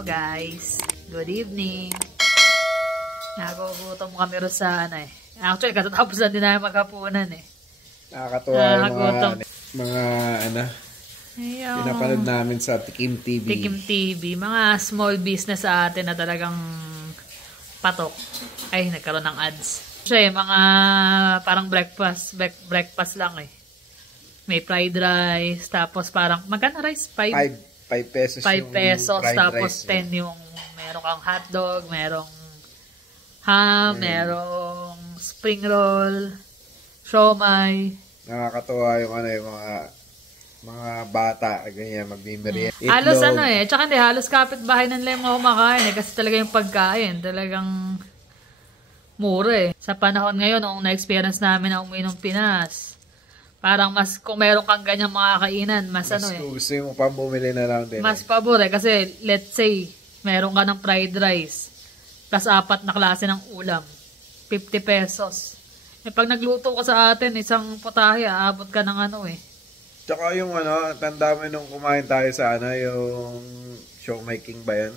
Hello guys, good evening. Nagugutom kami rin sa ano eh. Actually, katatapos na din namin maghapunan eh. Nakakatuwa yung mga pinapanood namin sa Tikim TV. Tikim TV, mga small business sa atin na talagang patok. Ay, nagkaroon ng ads. Siya mga parang breakfast lang eh. May fried rice, tapos parang, magkano rice? 5 pesos 5 pesos, tapos rice, 10 yung, meron kang hotdog, merong ham, merong spring roll, siomai. Nakakatuwa yung yung mga bata, ganyan, magmimerienda. Halos tsaka hindi, halos kapitbahay na nila yung mga kumakain eh, kasi talaga yung pagkain, talagang mura eh. Sa panahon ngayon, nung na-experience namin na umuwi ng Pinas, parang mas, kung meron kang ganyang mga kainan, mas gusto mo pa bumili na lang din. Mas pabor eh, kasi let's say, meron ka ng fried rice, plus 4 na klase ng ulam, 50 pesos. Eh pag nagluto ka sa atin, isang potahe, aabot ka ng Tsaka yung tanda mo nung kumain tayo sa yung siomai king ba yan?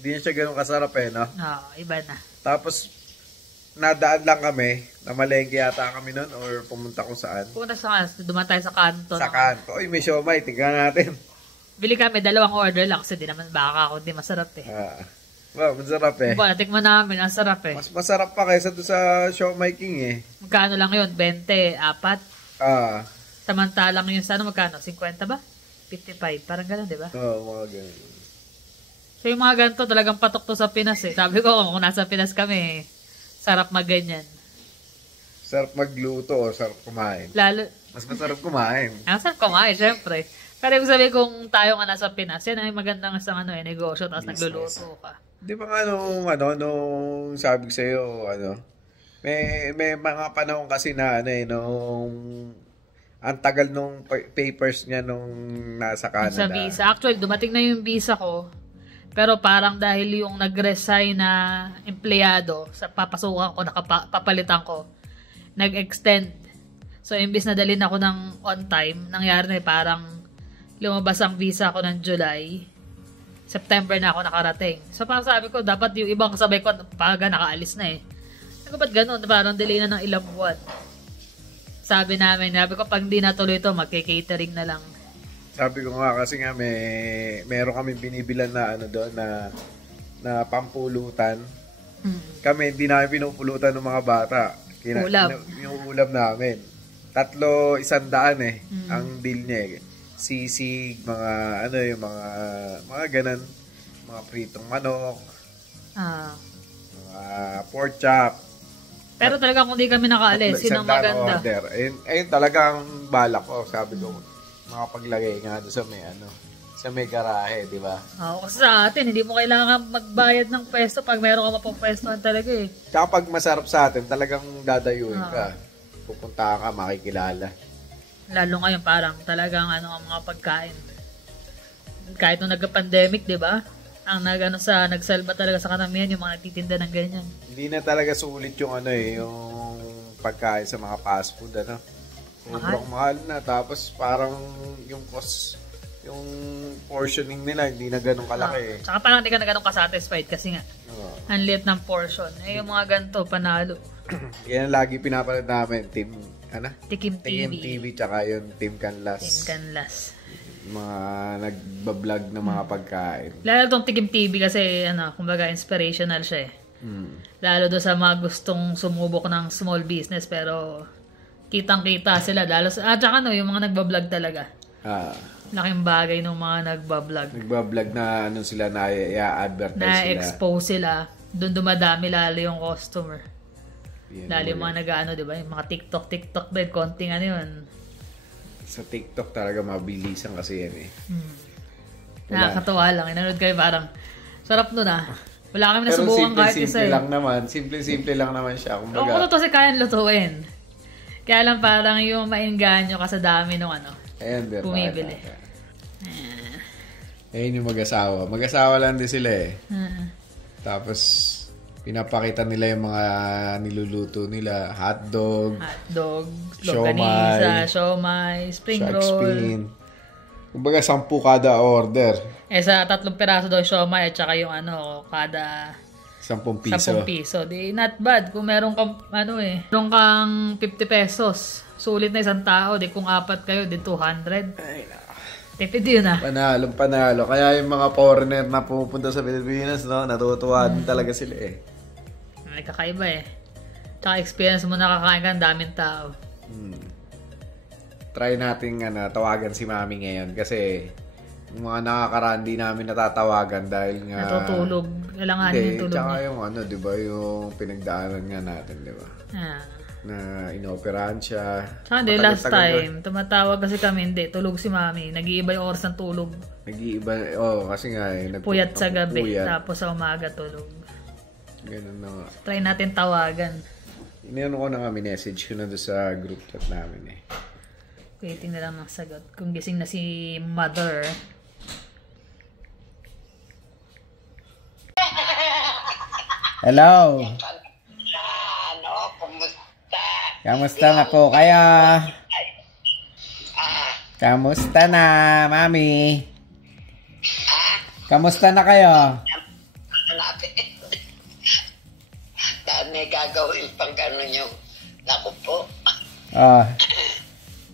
Hindi na siya ganun kasarap eh, no? Iba na. Tapos, nadaan lang kami, namalengke yata kami nun, or pumunta kung saan. Dumaan tayo sa kanto. Sa kanto. Uy, may siomai, tingnan natin. Bili kami, 2 order lang, kasi di naman baka ako, di masarap eh. Wow, masarap eh. Natikman namin, ang sarap eh. Mas masarap pa kaysa doon sa siomai king eh. Magkano lang yun? 20, 4? Samantalang yun sa magkano? 50 ba? 55, parang gano'n, di ba? Oo, mga gano'n. So yung mga ganito, talagang patok to sa Pinas eh. Sabi ko, kung nasa Pinas kami, sarap magganyan. Sarap magluto o sarap kumain? Mas masarap kumain. Ang sarap kumain, syempre. Pero ibig sabihin kung tayo nga nasa Pinas, yan ay magandang isang negosyo, tapos nagluluto ka. Di ba nga nung sabi ko sa'yo, may mga panahon kasi na nung ang tagal nung papers niya nung nasa Canada. Sa visa. Actually, dumating na yung visa ko. Pero parang dahil yung nag-resign na empleyado sa papasukan ko, papalitan ko, nag-extend. So, imbis na dalhin ako ng on time, nangyari na parang lumabas ang visa ko ng July. September na ako nakarating. So, parang sabi ko, dapat yung ibang kasabay ko, paga nakaalis na eh. Sabi ko, ba't ganun? Parang delay na ng ilang buwan. Sabi ko, pag hindi natuloy ito, magkikatering na lang. Sabi ko nga, kasi nga meron kami binibilan na doon na pampulutan. Kami, hindi namin pinupulutan ng mga bata. Yung ulam namin. 300 ang bill niya eh. Sisig, mga yung mga ganun, mga pritong manok, mga pork chop. Pero talaga kung di kami nakaalis, yun ang maganda. Ayun talagang balak ko, sabi ko, makapaglagay nga doon sa may garahe, di ba? Kasi sa atin, hindi mo kailangan magbayad ng pwesto pag meron ka mapapwestohan talaga eh. Tsaka pag masarap sa atin, talagang dadayuin ka. Pupunta ka, makikilala. Lalo ngayon, parang talagang ang mga pagkain. Kahit nung nagka-pandemic, di ba? Ang nagsalba talaga sa karamihan yung mga nagtitinda ng ganyan. Hindi na talaga sulit yung yung pagkain sa mga fast food, Sobrang mahal na. Tapos parang yung cost, yung portioning nila, hindi na ganun kalaki. Tsaka parang hindi ka na ganun ka-satisfied kasi nga, ang liit ng portion. Yung mga ganito, panalo. Yan lagi pinapanood namin, Tikim TV, tsaka yung Team Canlas. Mga nagbablog ng mga pagkain. Lalo itong Tikim TV kasi, kumbaga inspirational siya eh. Lalo doon sa mga gustong sumubok ng small business, pero kitang-kita sila. Tsaka yung mga nagbablog talaga. Laking bagay ng mga nagbablog. Nagbablog na sila na i-advertise sila. Na-expose sila. Doon dumadami lalo yung customer. Lalo yung mga diba? Yung mga TikTok din, konting yun. Sa TikTok talaga mabilisan kasi yan eh. Nakakatawa lang. Inanood kayo parang, sarap nun Wala kami nasubukan kahit isa eh. Simple lang naman siya. Kung ito kasi kayang lutuin. Kaya lang parang yung mainganyo ka sa dami nung bumibili. Ayun yung mag-asawa. Mag-asawa lang din sila eh. Tapos, pinapakita nila yung mga niluluto nila. Hotdog, longganisa, siomai, spring roll. Kumbaga 10 kada order. Sa 3 piraso daw siomai at saka yung kada 10 piso. 10 piso. Di not bad. Kung meron kang meron kang 50 pesos. Sulit na isang tao. Di kung 4 kayo, di 200. Ay, nako. Tipid yun Panalo. Kaya yung mga foreigner na pupunta sa Pilipinas, no, natutuwa din talaga sila eh. May kakaiba eh. Tsaka experience mo nakakain ka, ang daming tao. Try natin tawagan si Mami ngayon kasi yung mga nakakaraan di namin natatawagan dahil nga natutulog. Kailanganin yung tulog tsaka niya. yung di ba, yung pinagdaanan nga natin, di ba? Na inoperahan siya. Tsaka hindi, last time, tumatawag kasi kami, hindi, tulog si Mami. Nag-iiba yung oras ng tulog. Nag-iiba, kasi nga puyat sa gabi, tapos sa umaga tulog. Ganun na nga. Try natin tawagan. Inano ko na nga, message ko na doon sa group chat namin eh. Waiting na lang ng sagot. Kung gising na si Mother. Hello. Kumusta? Kamusta na po kaya? Kamusta na, Mami? Kamusta na kayo? May gagawin pang gano'n yung naku po.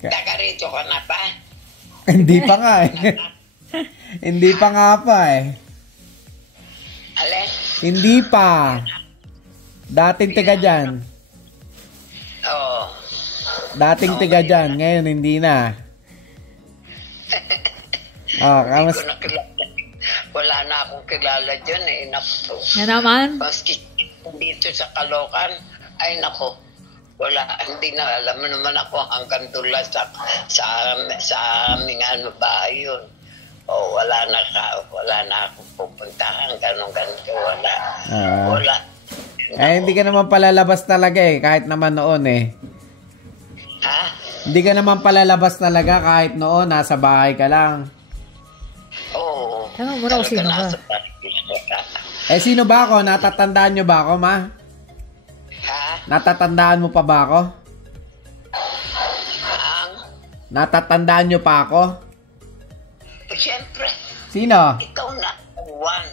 Taga-rito ka na ba? Hindi pa nga eh. Hindi pa nga pa eh. Alin? Hindi pa. Dating tiga dyan. Oo. Dating tiga dyan. Ngayon hindi na. Hindi ko na kilala. Wala na akong kilala dyan eh. Naku. Yan naman? Maski dito sa Caloocan, ay nako. Wala, hindi na alam mo naman ako hanggang dula sa aming bahay yun. Wala na akong pupuntahan, ganun, wala. Wala. Hindi ka naman palalabas talaga eh, kahit naman noon eh. Ha? Hindi ka naman palalabas talaga kahit noon, nasa bahay ka lang. Oo. Tanong mo na kung sino ka. Sino ba ako? Natatandaan nyo ba ako, ma? Ha? Natatandaan mo pa ba ako? Natatandaan nyo pa ako? Siyempre. Sino? Ikaw na. One.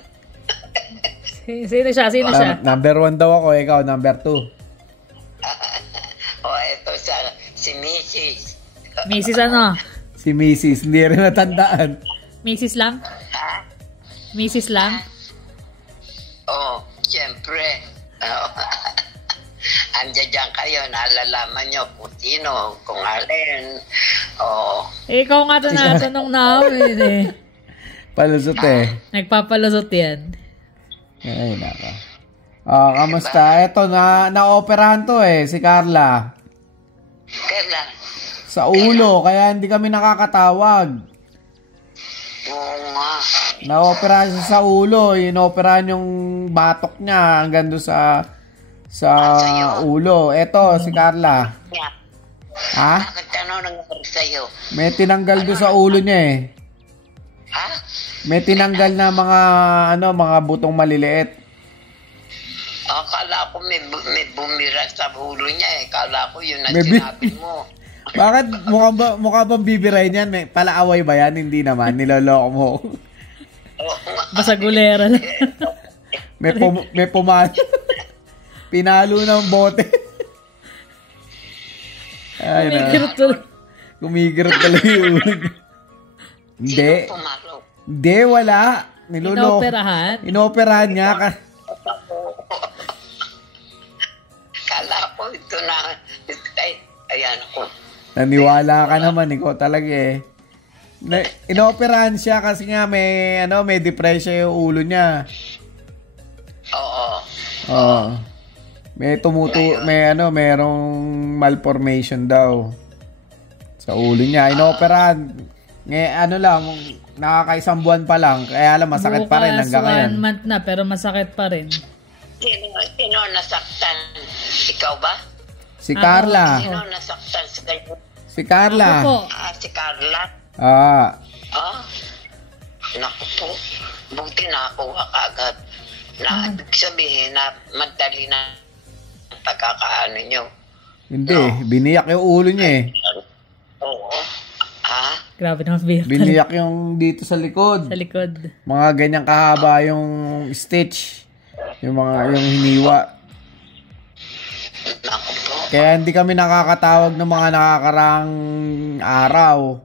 Sino siya? Number 1 daw ako, ikaw number 2. Ito si Mrs. Mrs. ano? Si Mrs. Hindi rin natandaan. Mrs. lang? Ha? Mrs. lang? Siyempre. Andiyan kayo, nalalaman nyo kung sino, kung alin. Ikaw nga ito natanong namin eh. Palusot eh. Nagpapalusot yan. Ay, naka. Kamusta? Ito, na-operahan to eh, si Carla. Kailan? Sa ulo, kaya hindi kami nakakatawag. Oo nga. Na-operahan siya sa ulo. Inoperahan yung batok niya hanggang doon sa ulo. Ito, si Carla. Ha? Bakit ano nangyari sa'yo? May tinanggal doon sa ulo niya eh. Ha? May tinanggal na mga butong maliliit. Akala ko may bumira sa ulo niya eh. Akala ko yun ang sinabi mo. Bakit? Mukha bang bibirahin yan? May palaaway ba yan? Hindi naman. Niloloko mo. Basta gulera lang. may pumalo. Pinalo ng bote. Ay, kumigirot talaga yung ulo. Hindi. Hindi, wala. Niloloko. Inoperahan niya. Kala ko ito na. Ayan ako. Naniwala ka naman, ikaw talaga eh. Inoperahan siya kasi nga may depression yung ulo niya. Oo. Merong malformation daw sa ulo niya. Inoperahan. Nakakaisang buwan pa lang. Kaya alam, masakit pa rin hanggang ngayon. 1 month na, pero masakit pa rin. Sino nasaktan? Ikaw ba? Si Carla. Sino nasaktan sa ganyan? Si Carla. Ako po. Si Carla? Naku po. Buti nakakuha ka agad. Ibig sabihin na madali na pagkakaano nyo. Hindi, biniyak yung ulo niya eh. Oo. Ha? Grabe naman beer. Biniyak yung dito sa likod. Sa likod. Mga ganyang kahaba yung stitch. Yung hiniwa. Naku po. Kaya hindi kami nakakatawag ng mga nakakarang araw.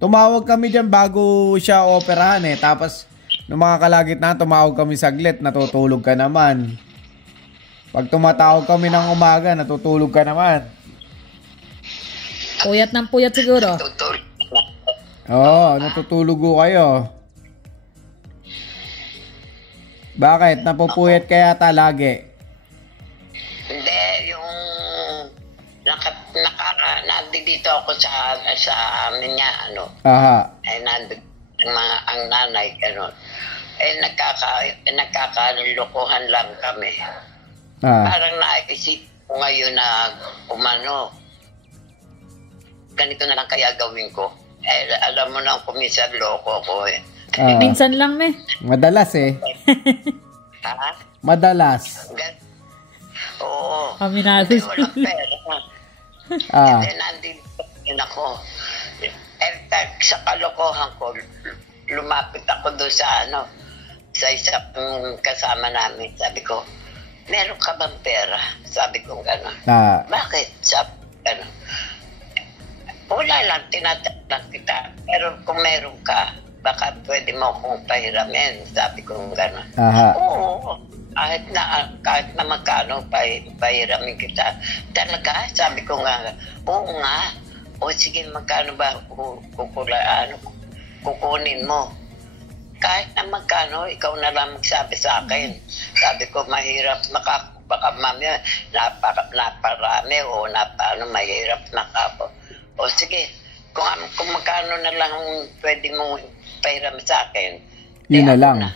Tumawag kami dyan bago siya operahan eh. Tapos, nung mga kalagitnaan, tumawag kami saglit, natutulog ka naman. Pag tumatawag kami ng umaga, natutulog ka naman. Puyat ng puyat siguro. Tutulog. Oo, natutulog ko kayo. Bakit? Napupuyat kaya lagi? Hindi, yung nandito ako sa amin niya, Aha. ang nanay, gano'n. Nagkakalukuhan lang kami. Parang naisip ko ngayon na ganito na lang kaya gawin ko. Alam mo na kung minsan loko ko eh. Minsan lang Madalas eh. Ha? Madalas. Oo. Aminado. Hindi walang pera. Nandito ako. Sa kalokohan ko, lumapit ako doon sa isa kasama namin. Sabi ko, meron ka bang pera? Sabi ko gano'n. Bakit? Sabi ko gano'n. Wala lang, tinatanong kita. Pero kung meron ka, baka pwede mo akong pahiramin. Sabi ko gano'n. Oo. Kahit na magkano pahiramin kita. Talaga? Sabi ko nga, oo nga. O sige, magkano ba kukunin mo? Kahit na magkano, ikaw na lang magsabi sa akin. Sabi ko, mahirap baka mamaya naparami o mahirap na kapo. O sige, kung magkano na lang pwede mong pahiram sa akin. Yun na lang.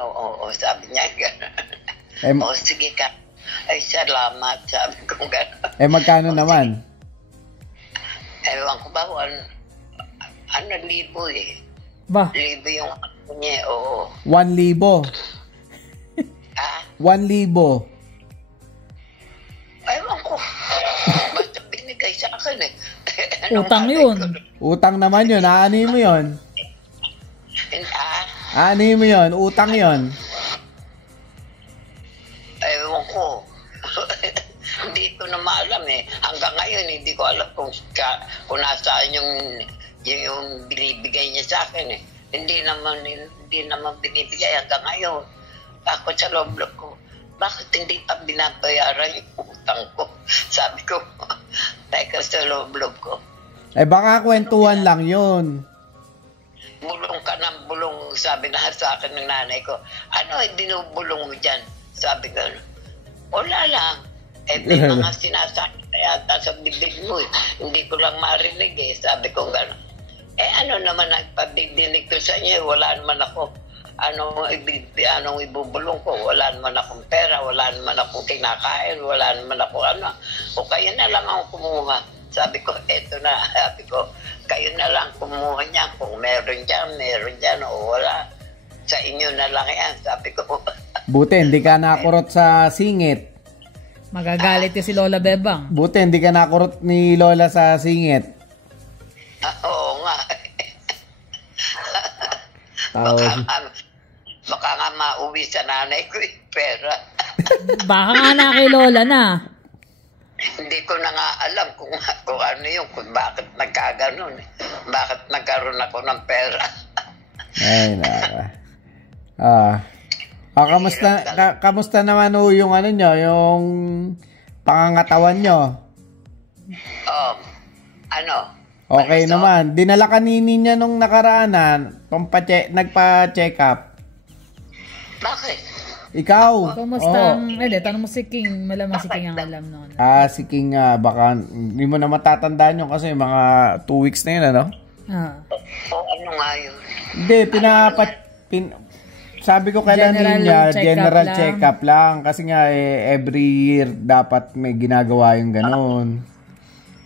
Oo, sabi niya gano'n. O sige ka. Ay, salamat, sabi ko gano'n. Magkano naman? Ewan ko ba, 1,000 eh. Ba? 1,000 yung niya, oo. 1,000. 1,000. Ewan ko. Basta binigay sa akin eh. Utang yun. Utang naman yun. Aanin mo yun. Aanin mo yun. Utang yun. Ewan ko. Hindi ko na maalam eh. Hanggang ngayon, hindi ko alam kung nasaan yung binibigay niya sa akin eh. Hindi naman binibigay hanggang ngayon. Ako sa loob ko, bakit hindi pa binabayaran yung utang ko? Sabi ko, teka sa loob ko. Baka kwentuhan lang yun. Bulong ka ng bulong, sabi na sa akin ng nanay ko. Binubulong mo dyan? Sabi ko, wala lang. May mga sinasabi yata sa bibig mo eh. Hindi ko lang marinig eh. Sabi ko gano'n. Ano naman nagpabibinig ko sa inyo? Wala naman ako. Anong ibubulong ko? Wala naman akong pera. Wala naman akong kinakain. Wala naman ako O kayo na lang ako kumuha. Sabi ko, eto na. Sabi ko, kayo na lang kumuha niya. Kung meron dyan. O wala. Sa inyo na lang yan. Sabi ko. Buti, hindi ka nakurot sa singit. Magagalit si Lola Bebang. Buti, hindi ka nakurot ni Lola sa singit. Oo nga. Baka nga mauwi sa nanay ko pera. Baka nga na kay Lola na. Hindi ko na nga alam kung ano yun, kung bakit nagkaganon. Bakit nagkaroon ako ng pera. Ay, naka. Kamusta naman yung nyo, yung pangangatawan nyo? Okay naman. Dinala ka niya nung nakaraanan, nagpa-check up. Bakit? Ikaw? Kumusta? Tanong mo si King. Malamang si King ang alam noon. Si King nga. Baka hindi mo na matatandaan yun kasi mga 2 weeks na yun, ano? Ano nga yun? Hindi, sabi ko kailan niya, general check-up lang. Kasi nga, every year, dapat may ginagawa yung ganun.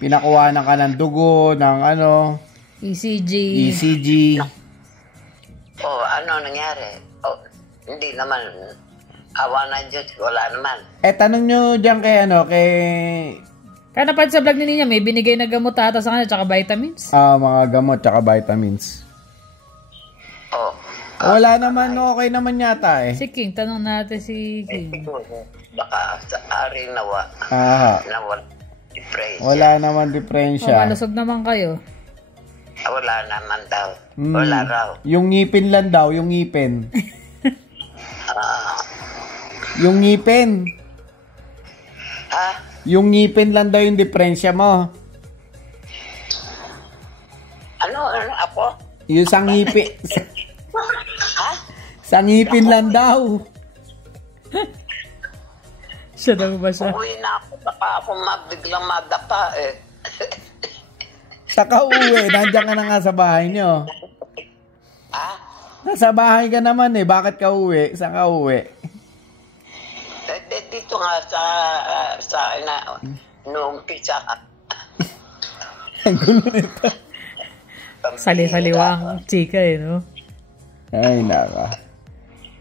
Pinakuha ng ka ng dugo, ng ECG. Ano nangyari? Hindi naman. Awa na Diyos, wala naman. Tanong nyo dyan kay Kaya napad sa vlog ni Ninya, may binigay na gamot ata sa kanya, tsaka vitamins. Mga gamot, tsaka vitamins. Oh. Wala naman, okay naman yata eh. Si King, tanong natin si King. Siguro, baka sa ari nawa. Nawala. Depression. Wala naman diferensya. Malusog naman kayo. Wala naman daw. Wala raw. Yung ngipin lang daw, yung ngipin. Yung ngipin. Ha? Yung ngipin lang daw yung diferensya mo. Ano ako? Yung sa ngipin. Ha? Sa ngipin lang daw. Siya daw ba siya? Uwi na ako. Baka ako biglang madapa eh. Sa kauwi, nandiyan ka na nga sa bahay nyo. Ha? Nasa bahay ka naman eh. Bakit ka uwi? Saan ka uwi? Dito nga noong pizza. Ang gulo nito. Sali-saliwang chika eh, no? Ay, naka.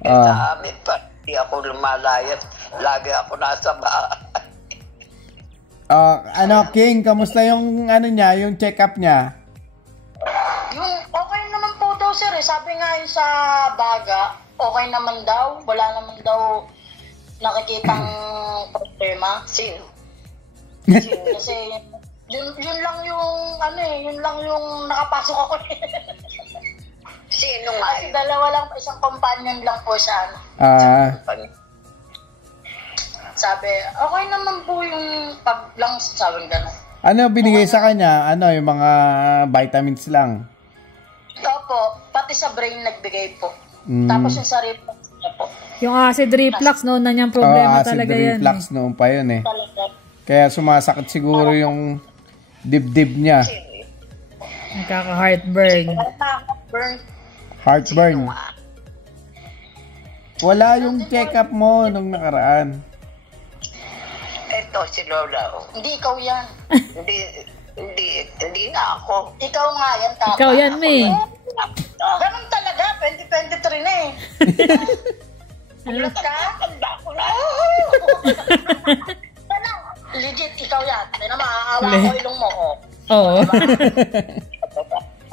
Sa amin pa, di ako lumalayas. Lagi ako nasa bahay. King, kamusta yung niya, yung check-up niya? Yung okay naman po daw sir eh. Sabi nga yung sa baga, okay naman daw. Wala naman daw nakikitang problema. Sino? Kasi yun lang yung yun lang yung nakapasok ako. Sino nga Kasi yun? dalawa lang, isang companion lang po siya. Sabi, okay naman po yung pag-lungs, sabi gano'n. Ano binigay sa kanya? Ano, yung mga vitamins lang? Opo, pati sa brain nagbigay po. Tapos yung sa reflux niya po. Yung acid reflux, noon na niyang problema acid talaga yan. Acid reflux noon pa yun eh. Talaga. Kaya sumasakit siguro yung dibdib niya. Nagkaka-heartburn. Heartburn. Wala yung check-up mo nung nakaraan. Ito si Lola. Hindi ikaw yan. Hindi na ako. Ikaw nga yan, tama. Ikaw yan, May. Ganun talaga, 2023 na eh. Ulat ka? Tanda ko na. Ano? Legit, ikaw yan. Hindi na maaawa ko ilong mo. Oo.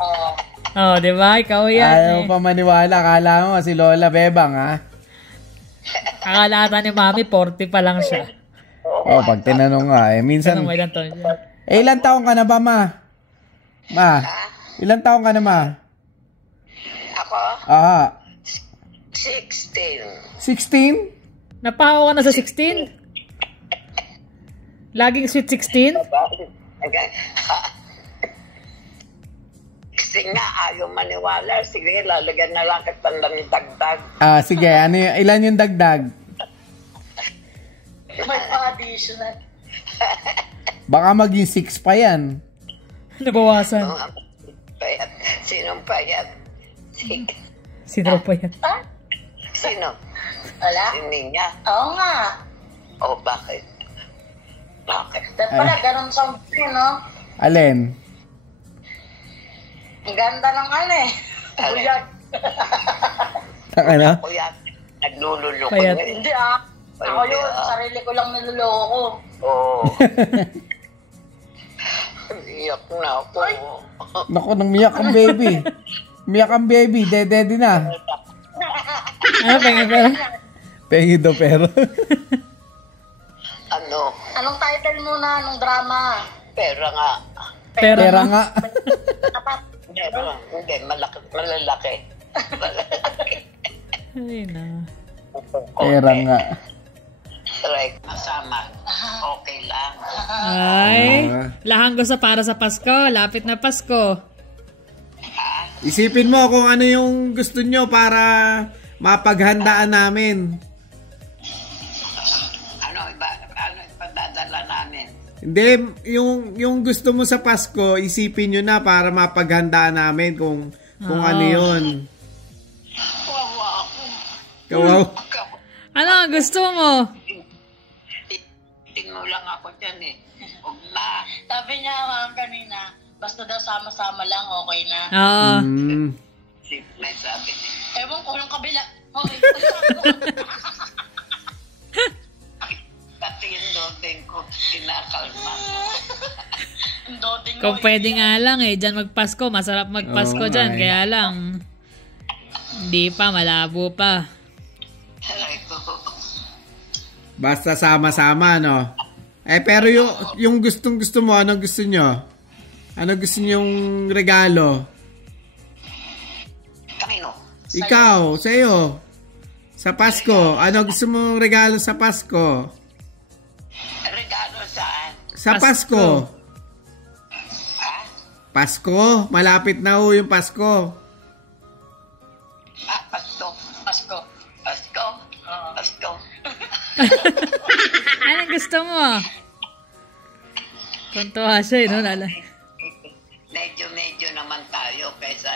Oo. Oo, di ba? Ikaw yan. Ayaw pa maniwala. Akala mo si Lola Bebang, ha? Akala ata ni Mami, 40 pa lang siya. Pag tinanong nga, minsan... Tanong mo ilang taon siya. ilan taong ka na ba, Ma? Ma? Ilan taong ka na, Ma? Ako? 16. 16? Napahaw ka na sa 16? Laging sweet 16? Kasi nga, ayaw maniwala. Sige, lalagyan na lang kitang lang yung dagdag. Sige. Ilan yung dagdag? May pa-additional. Baka maging 6 pa yan. Nabawasan. Payat. Sinong payat? Sino pa yan? Ha? Sino? Wala? Si Ninya. Oo nga. Bakit? Dahil pala, ganun sa umpin, no? Alin? Ang ganda ng buyag. Ano? Ako yan. Naglululoko Payat. niya. Hindi Ako yun, sarili ko lang niloloko ko. Oo. Iyak na ako. Naku, nang miyak ang baby. Miyak ang baby. Dede na. Ano, pengen pera? Pengi daw pero. Ano? Anong title mo na, anong drama? Pera nga. Pera nga. Hindi, malalaki. Ay, na. Pera nga. Right, masama. Okay lang. Ay, lahang gusto para sa Pasko. Lapit na Pasko. Isipin mo kung ano yung gusto nyo para mapaghandaan namin. Ano ipadadala namin? Hindi, yung gusto mo sa Pasko, isipin nyo na para mapaghandaan namin kung ano yun. Wawa ako. Kawaw. Ano ang gusto mo? Tingno lang ako dyan eh. Huwag na. Sabi niya kanina, basta daw sama-sama lang, okay na. Oo. Simple sabi niya. Ewan ko yung kabila. Okay. Pati yung dodeng ko, kinakalma. Kung pwede nga lang dyan magpasko. Masarap magpasko dyan. Kaya lang, hindi pa, malabo pa. Basta sama-sama, no? Pero yung gustong-gusto mo, ano gusto nyo? Ano gusto nyong regalo? Kanino? Ikaw, sa'yo. Sa Pasko. Ano gusto mong regalo sa Pasko? Regalo saan? Sa Pasko. Ha? Pasko. Malapit na yung Pasko. Pasko. Pasko. Pasko. Pasko. Anong gusto mo? Tuntua siya, no? Medyo naman tayo kaysa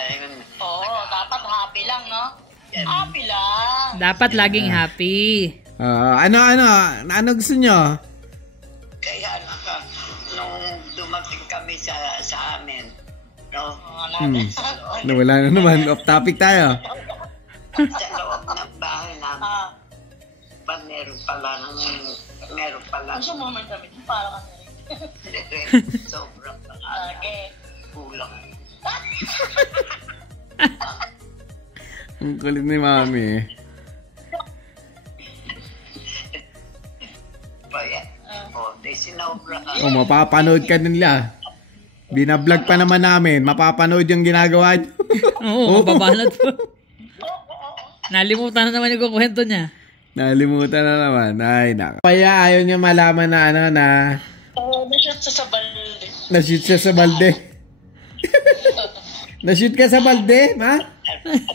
Oo, dapat happy lang, no? Happy lang. Dapat laging happy. Ano gusto nyo? kaya nung dumating kami sa amin, no? Wala na naman. Off topic tayo. Sa loob ng bahay namin, meron pala Ano siya moment kami? Para kasi. sobrang Okay. kulang. Ang kulit ni Mami. Kaya, di sinobra. Mapapanood ka nila. Binablog pa naman namin. Mapapanood yung ginagawa nyo. Oo, mababanat po. Nalimutan na naman yung kwento niya. Nalimutan na naman. Ay, naka. Kaya ayaw niya malaman na Na-shoot sa balde. na-shoot siya sa balde. Na-shoot ka sa balde, ma?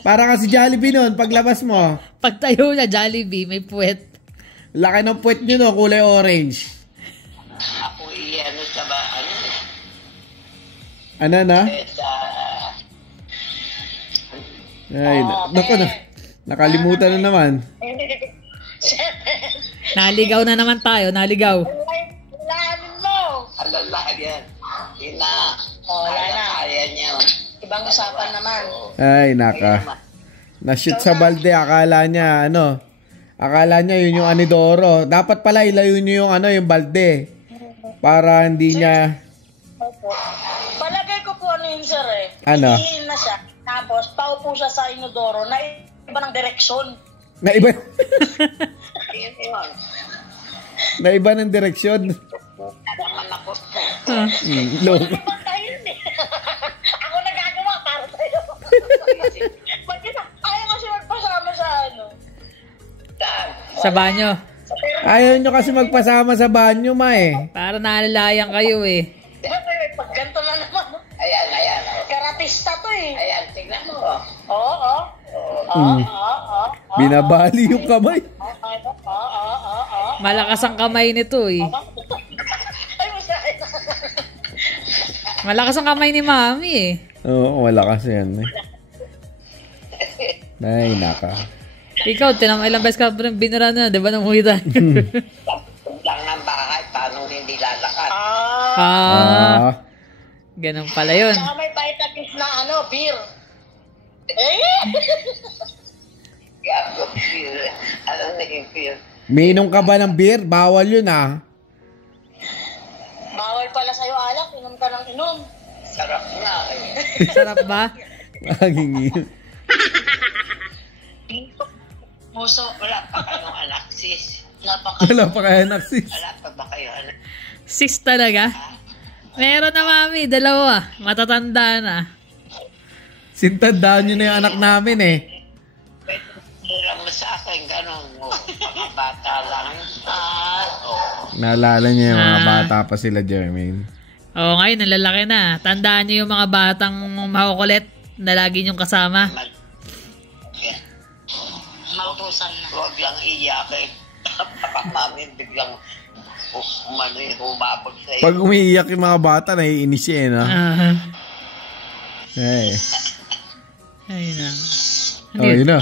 Para kasi Jollibee nun, paglabas mo. Pagtayo na Jollibee, may puwet. Laki ng puwet nyo, no? Kulay orange. Ako iyan sa bahay. Ano na? Ay, naku na. Nakalimutan na naman. Naligaw na naman tayo, naligaw. Lahanin mo. Alala yan. Wala na. Kaya niya. Ibang usapan naman. Ay, naka. Na-shoot sa balde, akala niya, akala niya yun yung anidoro. Dapat pala ilayo niyo yung yung balde. Para hindi niya... Opo. Palagay ko po yun, sir Ano? Ihihin na siya. Tapos, paupo siya sa inodoro na iba ng direksyon. Naiba, Yun. naiba ng direksyon. Naman ako po. Loko. Ibang tayo yun Ako nagagawa para sa'yo. Ayaw kasi magpasama sa Sa banyo. Ayaw nyo kasi magpasama sa banyo, ma Para naalalayan kayo Pag ganito na naman. Ayan. Karatista to Ayan, tignan mo. Oo. Binabali yung kamay. Malakas ang kamay nito Ay, masakit. Malakas ang kamay ni Mami Oo, wala kasi yan Ay, naka. Ikaw, ilang beses ka binira na, di ba nang huwitan? Lang ng bahay, paano hindi lalakad? Ganun pala yun. Saka may vitamins na beer. Gago, beer. Alam na yung beer. Minom ka ba ng beer? Bawal yun, Bawal pala sa'yo alak, inom ka ng inom. Sarap nga. Sarap ba? Magingi. Muso. Wala pa kayong anak, sis. Wala pa kaya anak, sis. Wala pa ba kayo anak? Sis talaga? Meron na, Mami, dalawa. Matatanda na. Sintandaan nyo na yung anak namin, Pwede mo sa akin, gano'n. Mga bata lang. Naalala niya yung mga bata pa sila, Jermaine. Oo, ngayon, nalalaki na. Tandaan niyo yung mga batang makukulit na lagi niyong kasama. Mautusan na. Huwag lang iyakin. Baka mami biglang humabag sa'yo. Pag umiiyak yung mga bata, naiinis siya, no? Ay. Ayun na. Yun na.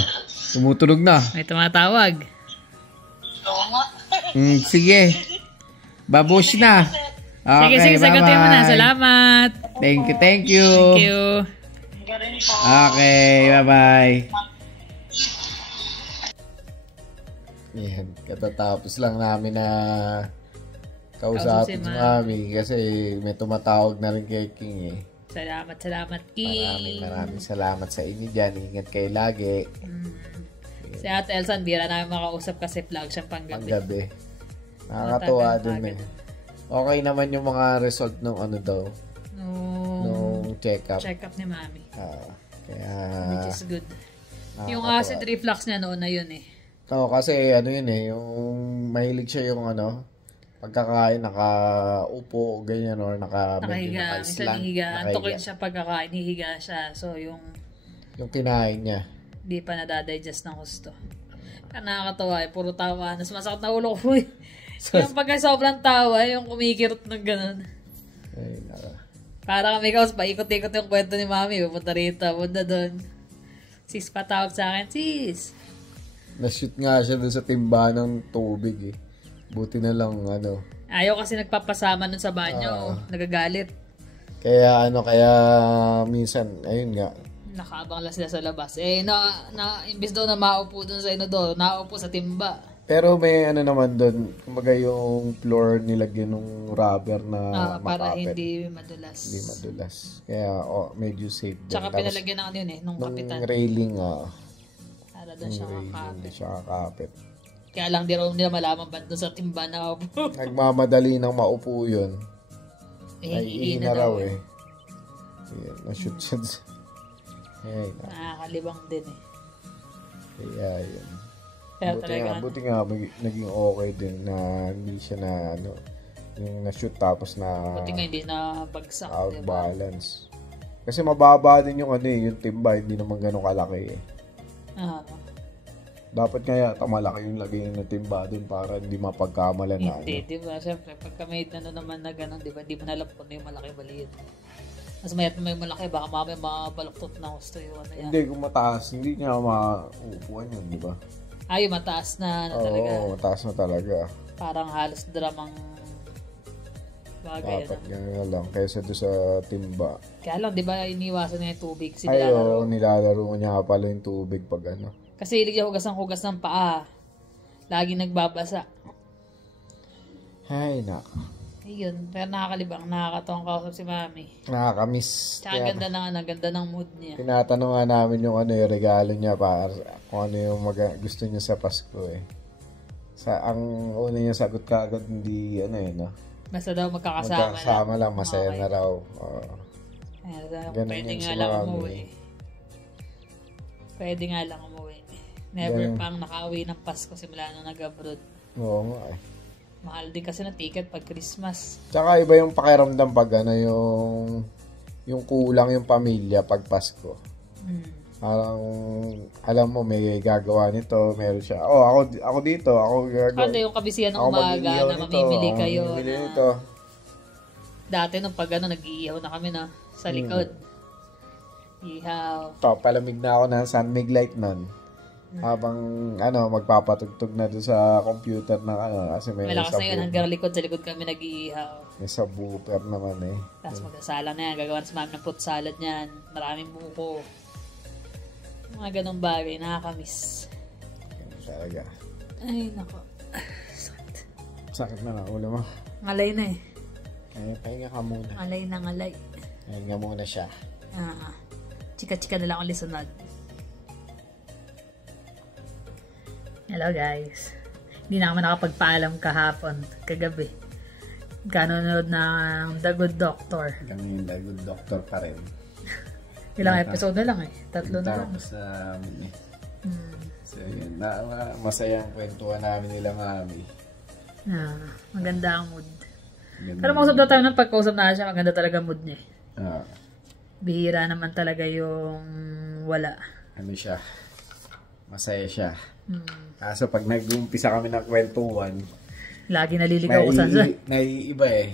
Tumutunog na. May tumatawag. Oo nga. Sige. Babush na. Okay, Sige, sagutin mo na. Salamat. Thank you. Thank you. Okay, bye-bye. Yan, katatapos lang namin na kausapin si Mami kasi may tumatawag na rin kay King eh. Salamat, King. Maraming salamat sa inyo dyan. Ingat kayo lagi. Si Ate Elsa, hindi na namin makausap kasi vlog siyang panggabi. Nakakatuwa din eh. Okay naman yung mga result ng ano daw. Nung check-up. Check-up ni Mami. Kaya... Which is good. Yung acid reflux niya noon na yun eh. Oo, kasi ano yun eh, yung mahilig siya yung ano, pagkakain nakaupo, ganyan, or nakahiga. Minsan hihiga. Antokin siya pagkakain, hihiga siya. So, yung kinain niya. Hindi pa nadadigest ng gusto. Kaya nakakatawa eh. Puro tawa. Masakit na ulo ko eh. Yung pagka sobrang tawa, yung kumikirot ng ganun. Ay, naka. Para kami kaos, paikot-ikot yung kwento ni Mami. Pupunta rito, punta doon. Sis patawag sa akin, sis. Na-shoot nga siya doon sa timba ng tubig eh. Buti na lang, ano. Ayaw kasi nagpapasama nun sa banyo. Nagagalit. Kaya minsan, ayun nga. Nakaabang lang sila sa labas. Imbis daw na maupo doon sa inodoro, naupo sa timba. Pero may ano naman doon, kumbaga yung floor nilagyan ng rubber na para makapit. Hindi madulas. Kaya medyo safe din. Tsaka pinalagyan ng ano yun eh, nung kapitan. Nung railing, para doon siya kakapit. Siya kakapit. Kaya lang di raw nila malaman ba doon sa timba na upo. Nagmamadali ng maupo yun. Ihi na raw eh. Ayan, na-shoot siya. Nakakalibang din eh. Kaya yun. Buti nga naging okay din na hindi siya na ano, yung na-shoot tapos na buti nga hindi na bagsak. Out diba? Balance. Kasi mababa din yung ano eh, yung timba, hindi naman ganun kalaki eh. Dapat kaya malaki yung lagay ng timba dun para hindi mapagkamalan na. Hindi, di ba? Siyempre, pagka may naman na gano'n, di ba? Hindi mo na alam kung ano yung malaki baliit. Mas mayat may malaki, baka mamaya mabaluktot na gusto yung ano yan. Hindi, kung mataas, hindi niya mauupuan yun, di ba? Yung mataas na talaga. Oo, mataas na talaga. Parang halos dramang bagay. Dapat gano'n lang, kaysa doon sa timba. Kaya lang, di ba, iniwasan niya yung tubig? Nilalaro niya pala yung tubig pag ano. Kasi hilig niya hugas ng paa. Lagi nagbabasa. Ay, nako. Ayun, pero nakakalibang, nakakatawang kausap si Mami. Nakakamiss. Tsaka ganda ng mood niya. Tinatanong nga namin yung yung regalo niya para kung ano yung gusto niya sa Pasko eh. Ang una niya sagot kaagad hindi no. Basta daw magkakasama lang, masaya na raw. Pwede nga lang umuwi. Pwede nga lang umuwi. Never pang nakauwi ng Pasko simula nung nag-abroad. Oo nga eh. Mahal din kasi na ticket pag Christmas. Tsaka iba yung pakiramdam pag yung kulang yung pamilya pag Pasko. Parang alam mo may gagawa nito, meron siya. Ako dito, ako gagawa. Ano yung kabisihan ng umaga na mamimili kayo. Nito. Dati nung pag nag-iihaw na kami na sa likod. Ihaw. Palamig na ako ng sunmig light nun. Habang magpapatugtog na doon sa computer na kasi may malakas na yun hanggang sa likod kami nag-iihaw. May subwoofer naman eh. Tapos magkasala na yan, gagawa na sa mami ng fruit salad niyan, maraming buko. Mga ganong bagay, nakakamiss. Talaga. Ay, nako. Sakit na ulo mo. Ngalay na eh. Pahinga ka muna. Ngalay na ngalay. Pahinga muna siya. Chika-chika na lang ang lisunod. Hello guys. Hindi na ako nakapagpaalam kahapon, kagabi. Kanonood ng The Good Doctor. Kami yung The Good Doctor pa rin. Ilang episode na lang eh. 3 na lang. Tapos so yun, masaya ang kwentuhan namin nila Mami. Maganda ang mood. Pero mausap na tayo ng pagkausap na siya, maganda talaga mood niya. Bihira naman talaga yung wala. Ano siya? Masaya siya. Kaso pag nag-umpisa kami ng kwentuhan, lagi naliligaw ko sa naiiba eh.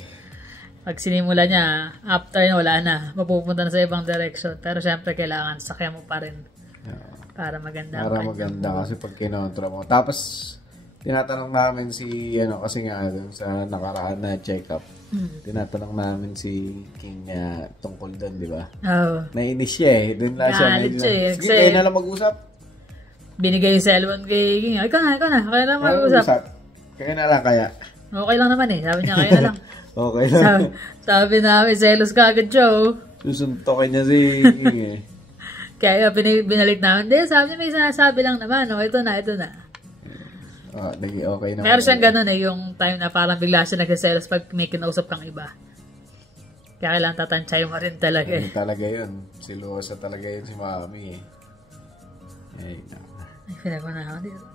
Pag sinimula niya, after niya wala na, mapupunta na sa ibang direction. Pero syempre kailangan sakyan mo pa rin. Para maganda. Para maganda kasi pag kinontra mo. Tapos tinatanong namin si kasi nga dun sa nakaraan na check-up. Tinatanong namin si King tungkol doon, di ba? Nainis siya eh. Doon lang siya. Sige, kayo na lang mag-usap. Binigay yung cellphone kay King. Ikaw na. Kaya na mag-usap. Kaya na lang kaya. Okay lang naman eh. Sabi niya, kaya na lang. Okay lang. Sabi namin, selos ka agad, Joe. Susuntokin niya si Kaya binalik namin. Hindi, sabi niya may sinasabi lang naman. Oh, ito na. Okay naman. Meron siyang ganun eh, yung time na parang bigla siya nagsiselos pag may kinausap kang iba. Kaya kailangan tatansyayo mo rin talaga eh. Talaga yun. Silosa talaga yun si Mami eh. Ay, no. Ay, pinag-una ako dito.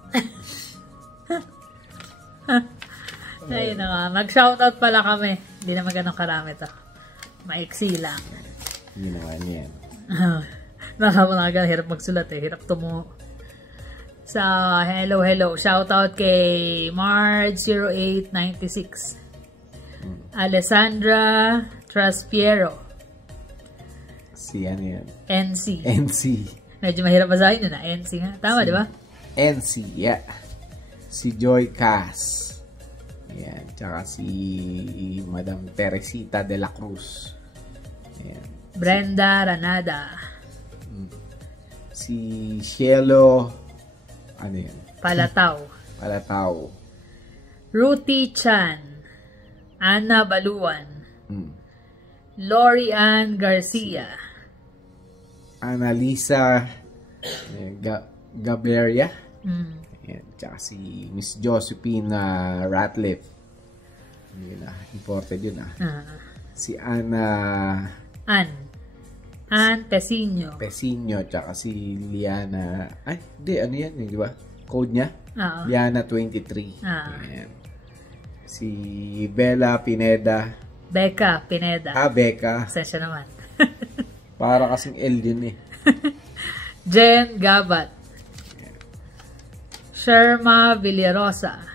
Ayun na nga. Mag-shoutout pala kami. Hindi naman ganun karami to. Maiksi lang. Hindi naman yan. Nakasama na agad. Hirap magsulat eh. Hirap tumuho. So, hello. Shoutout kay Marge0896. Alessandra Traspiero. Si ano yan? NC. Medyo mahirap basahin yun na. NC nga. Tama, di ba? NC, yeah. Si Joy Cass. Ayan. Tsaka si Madam Teresita de la Cruz. Ayan. Brenda Ranada. Si Cielo. Ano yan? Palataw. Ruti Chan. Ana Baluan. Lori Ann Garcia. Annalisa Gaberia. Ayan. Tsaka si Miss Josephine Ratliff. Yun na. Imported yun Si Ann Pesinyo. Tsaka si Liana. Ay, hindi. Ano yan? Di ba? Code niya? Liana 23. Ayan. Si Bella Pineda. Becca Pineda. Becca. Sensya naman. Para kasing L yun eh. Jen Gabat. Sherma Villarosa.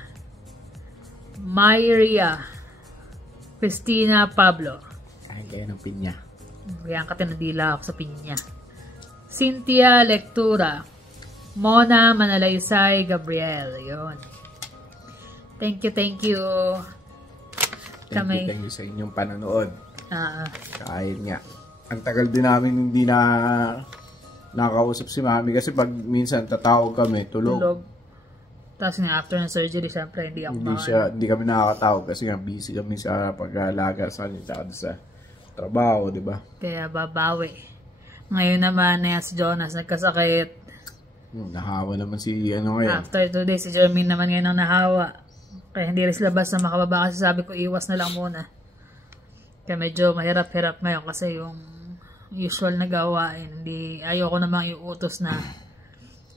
Mayria. Christina Pablo. Ay, kaya ng pinya. Kaya ka tinadila ako sa pinya. Cynthia Lectura. Mona Manalaysay Gabriel. Yun. Thank you. Thank you sa inyong panonood. Kahit nga. Ang tagal din namin hindi na nakausap si Mami kasi pag minsan tatawag kami, tulog. Tapos nga after ng surgery, syempre hindi ako hindi kami nakakatawag kasi nga busy kami sa pag-alaga sa kanya sa trabaho, di ba? Kaya babawi. Ngayon naman na si Jonas nagkasakit. Nahawa naman si ano ngayon. After 2 days, si Jermaine naman ngayon ang nahawa. Kaya hindi rin sila basta makababa kasi sabi ko iwas na lang muna. Kaya medyo mahirap-hirap ngayon kasi yung usual na gawain. Ayoko namang iutos na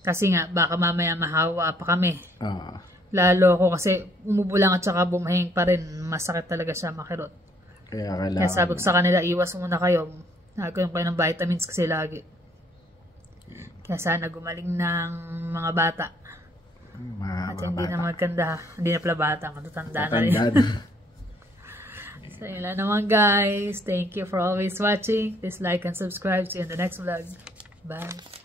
kasi nga baka mamaya mahawa pa kami. Lalo ko kasi umubo lang at saka bumahing pa rin. Masakit talaga siya makirot. Kaya sabi ko sa kanila, iwas muna kayo. Nagkaroon kayo ng vitamins kasi lagi. Kaya sana gumaling ng mga bata. At hindi na maganda. Hindi na pala bata. Matatanda na rin. So yun lang naman guys. Thank you for always watching. Please like and subscribe. See you in the next vlog. Bye.